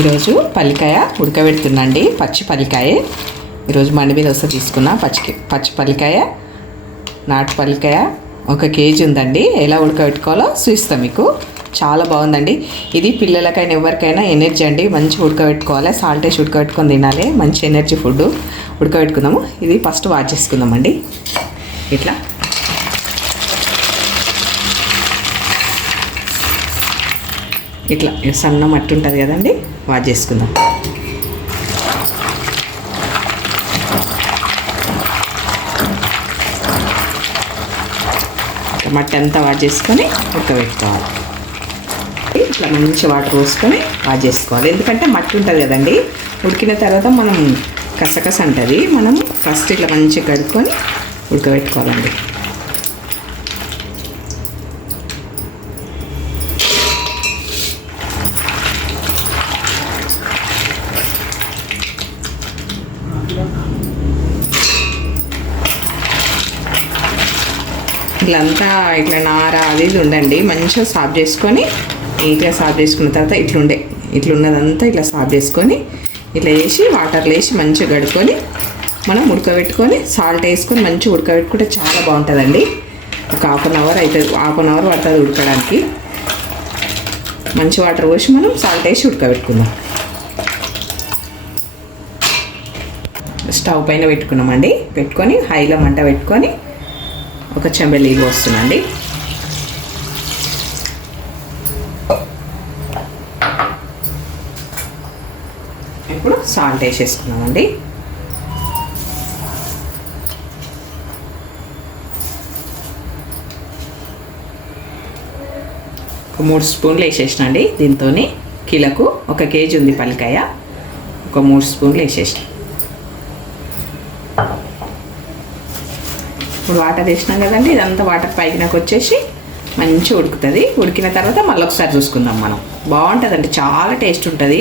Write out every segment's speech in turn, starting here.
ఈరోజు పల్లికాయ ఉడకబెడుతుందండి పచ్చి పల్లికాయ. ఈరోజు మండి మీద వస్తే తీసుకున్నా పచ్చి పచ్చి పల్లికాయ నాటు పల్లికాయ ఒక కేజీ ఉందండి. ఎలా ఉడకబెట్టుకోవాలో చూస్తాం మీకు. చాలా బాగుందండి. ఇది పిల్లలకైనా ఎవరికైనా ఎనర్జీ అండి. మంచి ఉడకబెట్టుకోవాలి. సాల్ట్ వేసి ఉడకబెట్టుకొని తినాలి. మంచి ఎనర్జీ ఫుడ్ ఉడకబెట్టుకుందాము. ఇది ఫస్ట్ వాష్ చేసుకుందామండి. ఇట్లా. ఇట్లా సన్న మట్టి ఉంటుంది కదండి వాష్ చేసుకుందాం. మట్టి అంతా వాష్ చేసుకొని ఉడకబెట్టుకోవాలి ఇట్లా మంచి వాటర్ పోసుకొని వాష్ చేసుకోవాలి. ఎందుకంటే మట్టి ఉంటుంది కదండి ఉడికిన తర్వాత మనం కసకస ఉంటుంది మనం ఫస్ట్ ఇట్లా మంచిగా కడుక్కొని ఉడకబెట్టుకోవాలండి. ఇట్లంతా ఇట్లా నార అది ఇది ఉండండి మంచిగా సాఫ్ చేసుకొని నీట్గా సాఫ్ చేసుకున్న తర్వాత ఇట్లుండే. ఇట్లున్నదంతా ఇట్లా సాఫ్ చేసుకొని ఇట్లా వేసి వాటర్లో వేసి మంచిగా గడుకొని మనం ఉడకబెట్టుకొని సాల్ట్ వేసుకొని మంచిగా ఉడకబెట్టుకుంటే చాలా బాగుంటుందండి. ఒక హాఫ్ అన్ అవర్ అవుతుంది హాఫ్ అన్ అవర్ పడుతుంది ఉడకడానికి. మంచి వాటర్ పోసి మనం సాల్ట్ వేసి ఉడకబెట్టుకుందాం. స్టవ్ పైన పెట్టుకున్నామండి. పెట్టుకొని హైలో మంట పెట్టుకొని ఒక చెంబె నీళ్ళు వస్తుందండి ఇప్పుడు సాల్ట్ వేసేసుకున్నామండి. ఒక మూడు స్పూన్లు వేసేసిన అండి దీంతో కిలకు ఒక కేజీ ఉంది పల్లికాయ ఒక మూడు స్పూన్లు వేసేసినాం. ఇప్పుడు వాటర్ వేసినాం కదండి ఇదంతా వాటర్ పైకినాక వచ్చేసి మంచిగా ఉడుకుతుంది. ఉడికిన తర్వాత మళ్ళీ ఒకసారి చూసుకుందాం మనం. బాగుంటుందండి చాలా టేస్ట్ ఉంటుంది.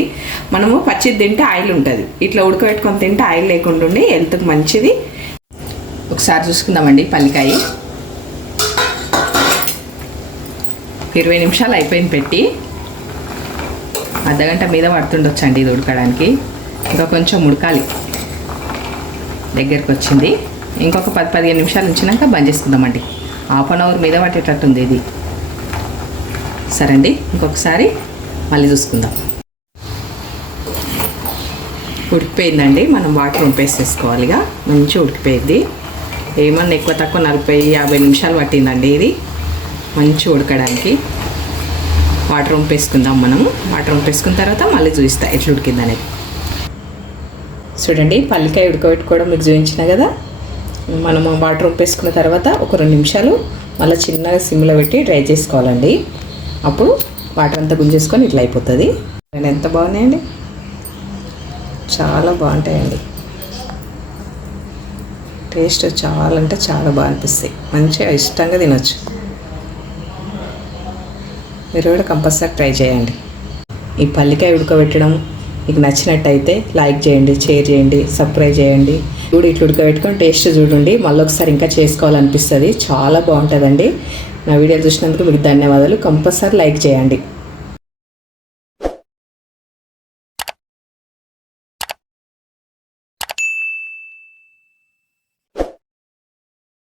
మనము పచ్చిది తింటే ఆయిల్ ఉంటుంది. ఇట్లా ఉడకబెట్టుకొని తింటే ఆయిల్ లేకుండా ఉండి హెల్త్కి మంచిది. ఒకసారి చూసుకుందామండి పల్లికాయ. ఇరవై నిమిషాలు అయిపోయింది పెట్టి. అర్ధగంట మీద పడుతుండొచ్చండి ఇది ఉడకడానికి. ఇంకా కొంచెం ఉడకాలి. దగ్గరికి వచ్చింది ఇంకొక పది పదిహేను నిమిషాలు ఉంచినాక బంద్ చేసుకుందామండి. హాఫ్ అన్ అవర్ మీద పట్టేటట్టుంది ఇది. సరే అండి ఇంకొకసారి మళ్ళీ చూసుకుందాం. ఉడికిపోయిందండి మనం వాటర్ ఉంపేసేసుకోవాలిగా మంచిగా ఉడికిపోయింది. ఏమన్నా ఎక్కువ తక్కువ నలభై యాభై నిమిషాలు పట్టిందండి ఇది. మంచిగా ఉడకడానికి. వాటర్ వంపేసుకుందాం మనము. వాటర్ వంపేసుకున్న తర్వాత మళ్ళీ చూపిస్తా ఎట్లా ఉడికిందనేది. చూడండి పల్లికాయ ఉడకబెట్టుకోవడం మీకు చూపించిన కదా. మనము వాటర్ ఉప్పేసుకున్న తర్వాత ఒక రెండు నిమిషాలు మళ్ళీ చిన్నగా సిమ్లో పెట్టి డ్రై చేసుకోవాలండి. అప్పుడు వాటర్ అంతా గుంజేసుకొని ఇట్లా అయిపోతుంది. ఎంత బాగున్నాయండి? చాలా బాగుంటాయండి. టేస్ట్ చాలా అంటే చాలా బాగా అనిపిస్తాయి మంచిగా ఇష్టంగా తినొచ్చు. మీరు కూడా కంపల్సరీ ట్రై చేయండి. ఈ పల్లికాయ ఉడకబెట్టడం మీకు నచ్చినట్టయితే లైక్ చేయండి షేర్ చేయండి సబ్స్క్రైబ్ చేయండి. ఇప్పుడు ఇట్లా ఉడకబెట్టుకొని టేస్ట్ చూడండి. మళ్ళీ ఒకసారి ఇంకా చేసుకోవాలనిపిస్తుంది. చాలా బాగుంటుందండి. నా వీడియో చూసినందుకు మీకు ధన్యవాదాలు. కంపల్సరీ లైక్ చేయండి.